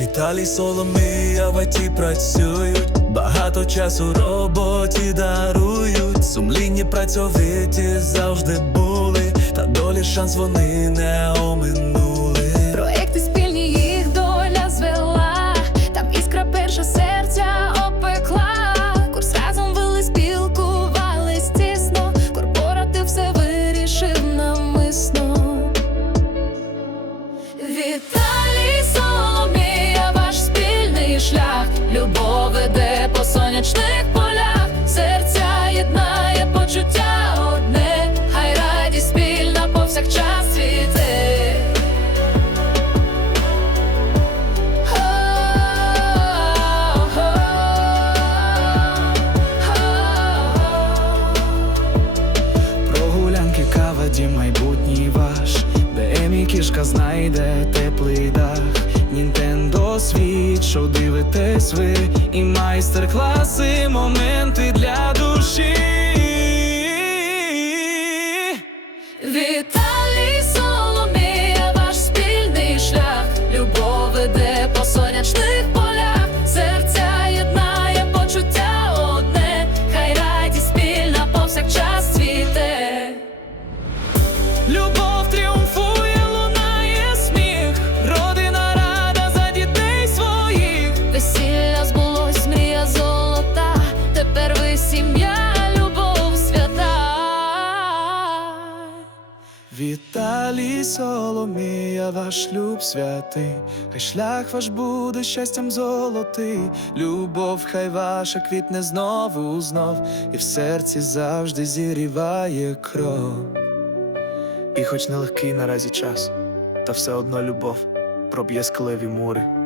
Віталій Соломія в АТі працюють, багато часу роботі дарують. Сумлінні працьовиті завжди були, та долі шанс вони не оминули. Проекти спільні їх доля звела, там іскра перша серця опекла. Курс разом вели спілкувались тісно, корпоратив все вирішив намисно. Любов веде по сонячних полях, серця єднає почуття одне, хай радість спільна повсякчас цвіте. Прогулянки, кава, дім, майбутній ваш, де Емі кішка знайде теплий дах. Світ, що дивитесь ви, і майстер-класи, моменти для душі. Віталій Соломія, ваш спільний шлях, любов веде по сонячних полях, серця єднає почуття одне, хай радість спільна повсякчас цвіте. Любов Віталій Соломія, ваш люб святий, хай шлях ваш буде щастям золотий, любов, хай ваша квітне знову знов, і в серці завжди зіріває кров. І хоч нелегкий наразі час, та все одно любов проб'є скливі мури.